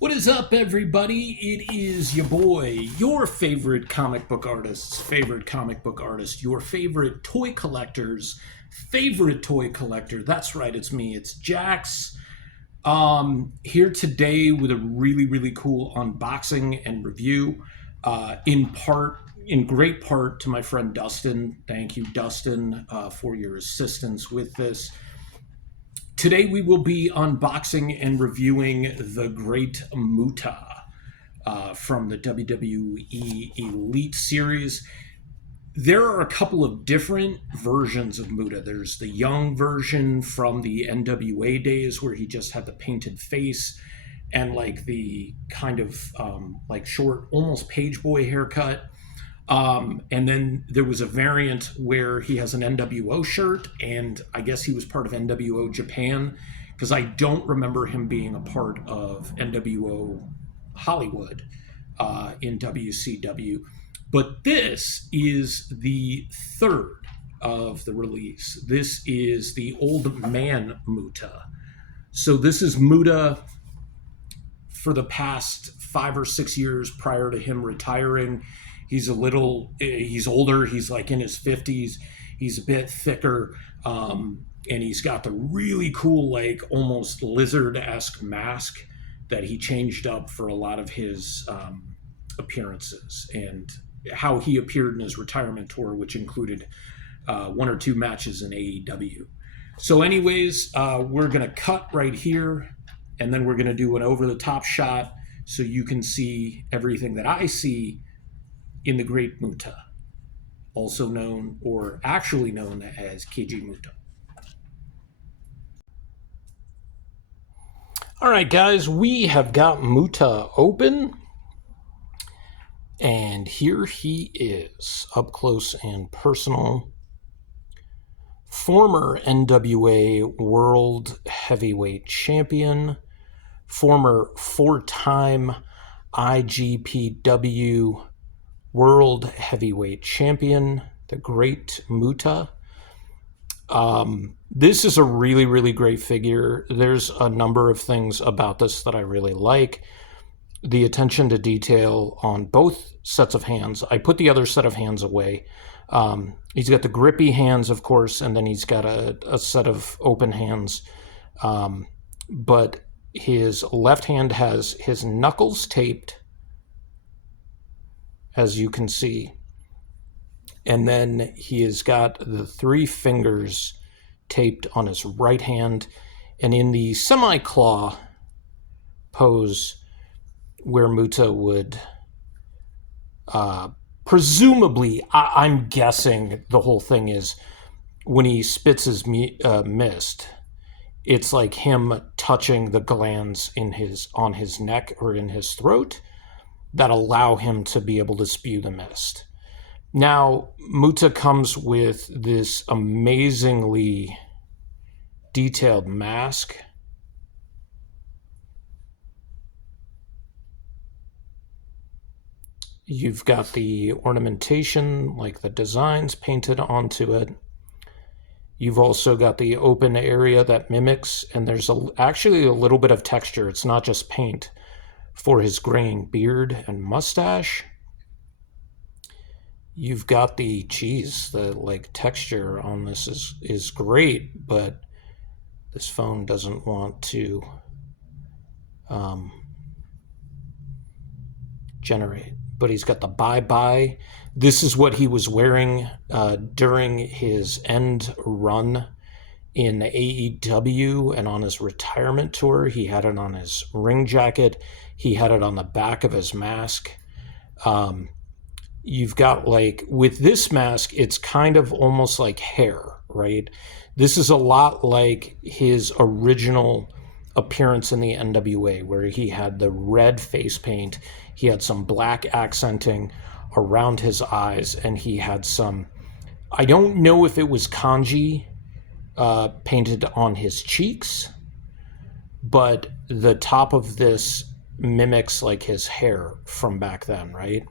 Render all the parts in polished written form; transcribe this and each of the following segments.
What is up, everybody? It is your boy, your favorite comic book artist's favorite comic book artist, your favorite toy collector's favorite toy collector. That's right, it's me. It's Jax. Here today with a really cool unboxing and review. In great part to my friend Dustin. Thank you, Dustin, for your assistance with this. Today we will be unboxing and reviewing the Great Muta from the WWE Elite Series. There are a couple of different versions of Muta. There's the young version from the NWA days where he just had the painted face and like the kind of like short, almost page boy haircut. And then there was a variant where he has an NWO shirt, and I guess he was part of NWO Japan, because I don't remember him being a part of NWO Hollywood in WCW. But this is the third of the release. This is the Old Man Muta. So this is Muta for the past 5 or 6 years prior to him retiring. He's older. He's like in his 50s. He's a bit thicker. And he's got the really cool, like almost lizard-esque mask that he changed up for a lot of his appearances and how he appeared in his retirement tour, which included 1 or 2 matches in AEW. So anyways, we're going to cut right here, and then we're going to do an over-the-top shot so you can see everything that I see in the Great Muta, also known or actually known as Keiji Muta. All right, guys, we have got Muta open, and here he is, up close and personal. Former NWA World Heavyweight Champion, former 4-time IGPW World Heavyweight Champion, the Great Muta. This is a really great figure. There's a number of things about this that I really like. The attention to detail on both sets of hands. I put the other set of hands away. He's got the grippy hands, of course, and then he's got a set of open hands. But his left hand has his knuckles taped, as you can see. And then he has got the 3 fingers taped on his right hand. And in the semi-claw pose where Muta would presumably, I'm guessing the whole thing is when he spits his mist, it's like him touching the glands on his neck or in his throat that allow him to be able to spew the mist. Now, Muta comes with this amazingly detailed mask. You've got the ornamentation, like the designs painted onto it. You've also got the open area that mimics, and there's actually a little bit of texture. It's not just paint for his graying beard and mustache. You've got the like texture on this is great, but this phone doesn't want to generate. But he's got the bye-bye. This is what he was wearing during his end run in AEW and on his retirement tour. He had it on his ring jacket. He had it on the back of his mask. You've got, like, with this mask, it's kind of almost like hair, right? This is a lot like his original appearance in the NWA, where he had the red face paint. He had some black accenting around his eyes, and he had some, I don't know if it was kanji painted on his cheeks, but the top of this mimics like his hair from back then, right?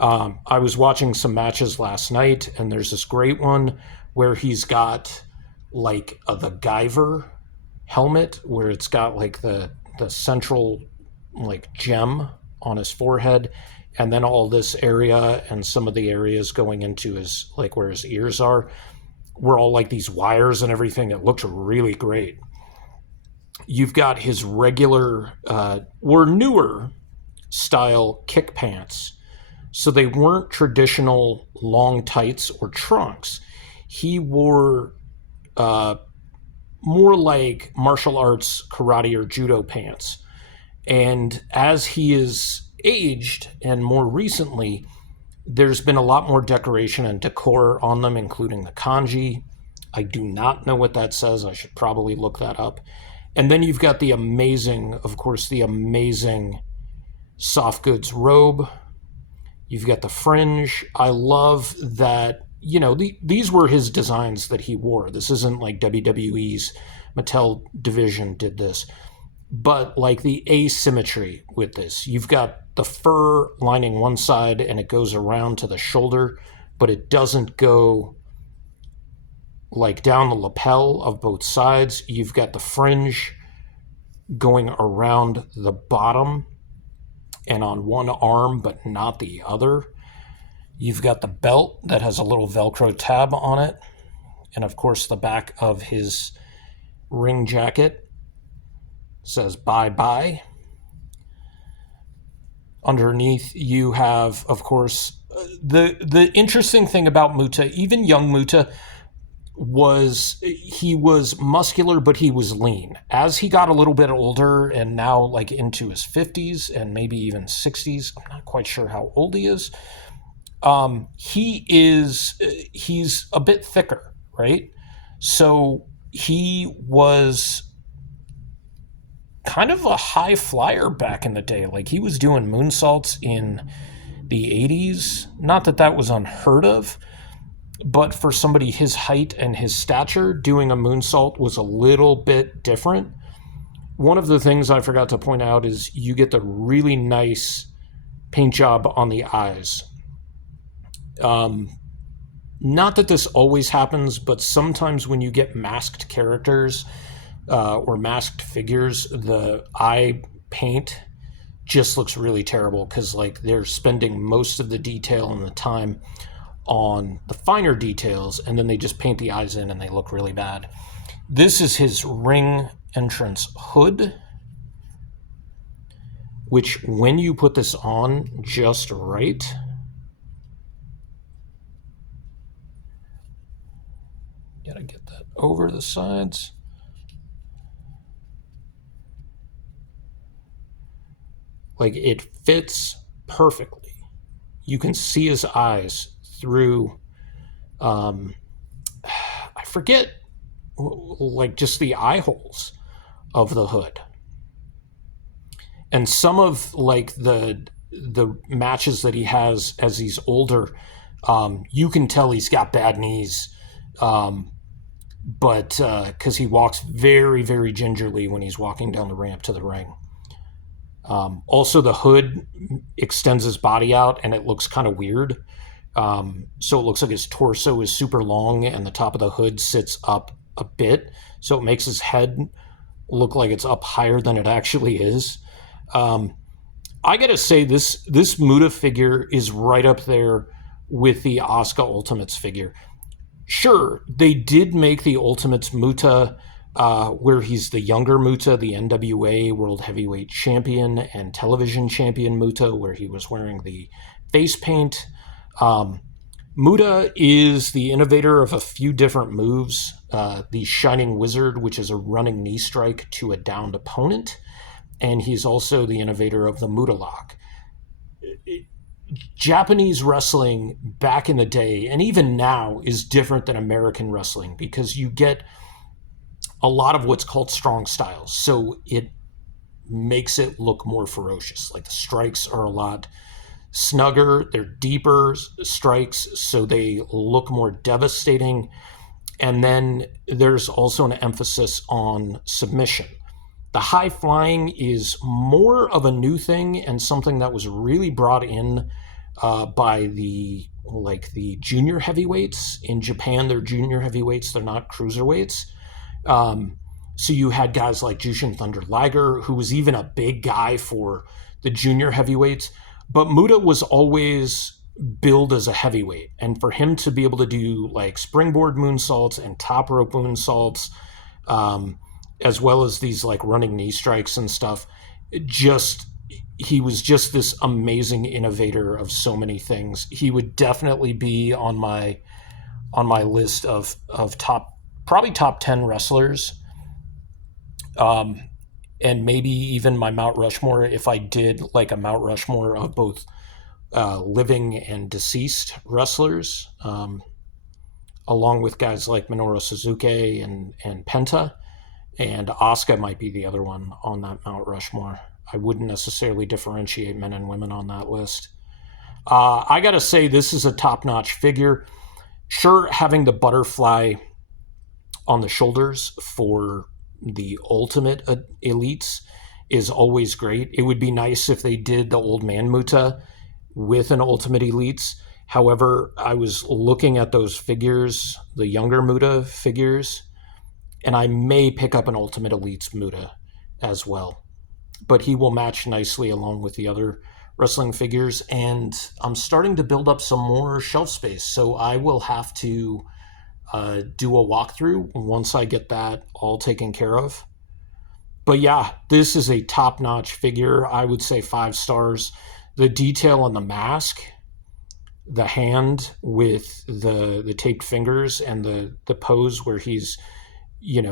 I was watching some matches last night, and there's this great one where he's got like the Guyver helmet, where it's got like the central like gem on his forehead, and then all this area and some of the areas going into his, like where his ears are, were all like these wires and everything. It looked really great. You've got his regular or newer style kick pants. So they weren't traditional long tights or trunks. He wore more like martial arts, karate, or judo pants. And as he is aged, and more recently, there's been a lot more decoration and decor on them, including the kanji. I do not know what that says. I should probably look that up. And then you've got the amazing, of course, the amazing soft goods robe. You've got the fringe. I love that, these were his designs that he wore. This isn't like WWE's Mattel division did this. But like the asymmetry with this, you've got the fur lining one side and it goes around to the shoulder, but it doesn't go like down the lapel of both sides. You've got the fringe going around the bottom and on one arm, but not the other. You've got the belt that has a little Velcro tab on it. And of course, the back of his ring jacket says bye-bye. Underneath, you have, of course, the interesting thing about Muta, even young Muta, he was muscular, but he was lean. As he got a little bit older and now like into his 50s and maybe even 60s, I'm not quite sure how old he is, he's a bit thicker, right? So he was kind of a high flyer back in the day. Like he was doing moonsaults in the 80s. Not that that was unheard of, but for somebody his height and his stature, doing a moonsault was a little bit different. One of the things I forgot to point out is you get the really nice paint job on the eyes. Not that this always happens, but sometimes when you get masked characters or masked figures, the eye paint just looks really terrible because like they're spending most of the detail and the time on the finer details, and then they just paint the eyes in and they look really bad. This is his ring entrance hood, which when you put this on just right, gotta get that over the sides. Like it fits perfectly. You can see his eyes through, I forget, like just the eye holes of the hood. And some of like the matches that he has as he's older, you can tell he's got bad knees, but because he walks very, very gingerly when he's walking down the ramp to the ring. Also, the hood extends his body out and it looks kind of weird. So it looks like his torso is super long and the top of the hood sits up a bit. So it makes his head look like it's up higher than it actually is. I got to say, this Muta figure is right up there with the Asuka Ultimates figure. Sure, they did make the Ultimates Muta where he's the younger Muta, the NWA World Heavyweight Champion and Television Champion Muta, where he was wearing the face paint. Muta is the innovator of a few different moves. The Shining Wizard, which is a running knee strike to a downed opponent. And he's also the innovator of the Muta lock. Japanese wrestling back in the day, and even now, is different than American wrestling because you get a lot of what's called strong styles. So it makes it look more ferocious. Like the strikes are a lot snugger, they're deeper strikes, so they look more devastating. And then there's also an emphasis on submission. The high flying is more of a new thing and something that was really brought in by the junior heavyweights. In Japan, they're junior heavyweights, they're not cruiserweights. So you had guys like Jushin Thunder Liger, who was even a big guy for the junior heavyweights. But Muta was always billed as a heavyweight. And for him to be able to do like springboard moonsaults and top rope moonsaults, as well as these like running knee strikes and stuff, he was just this amazing innovator of so many things. He would definitely be on my list of probably top 10 wrestlers, and maybe even my Mount Rushmore if I did like a Mount Rushmore of both living and deceased wrestlers, along with guys like Minoru Suzuki and Penta, and Asuka might be the other one on that Mount Rushmore. I wouldn't necessarily differentiate men and women on that list. I gotta say, this is a top-notch figure. Sure, having the butterfly on the shoulders for the ultimate elites is always great. It would be nice if they did the old man Muta with an ultimate elites. However, I was looking at those figures, the younger Muta figures, and I may pick up an ultimate elites Muta as well. But he will match nicely along with the other wrestling figures, and I'm starting to build up some more shelf space, so I will have to do a walkthrough once I get that all taken care of. But yeah, this is a top-notch figure. I would say 5 stars. The detail on the mask, the hand with the taped fingers, and the pose where he's,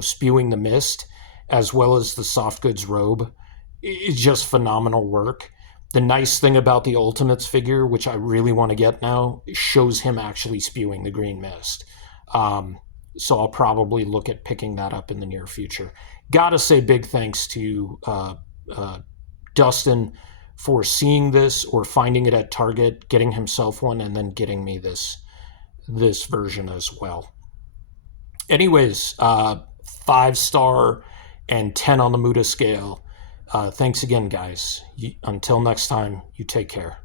spewing the mist, as well as the soft goods robe, is just phenomenal work. The nice thing about the Ultimates figure, which I really want to get now, shows him actually spewing the green mist. So I'll probably look at picking that up in the near future. Gotta say big thanks to Dustin for seeing this or finding it at Target, getting himself one, and then getting me this version as well. Anyways, 5-star and 10 on the Muta scale. Thanks again, guys. Until next time, you take care.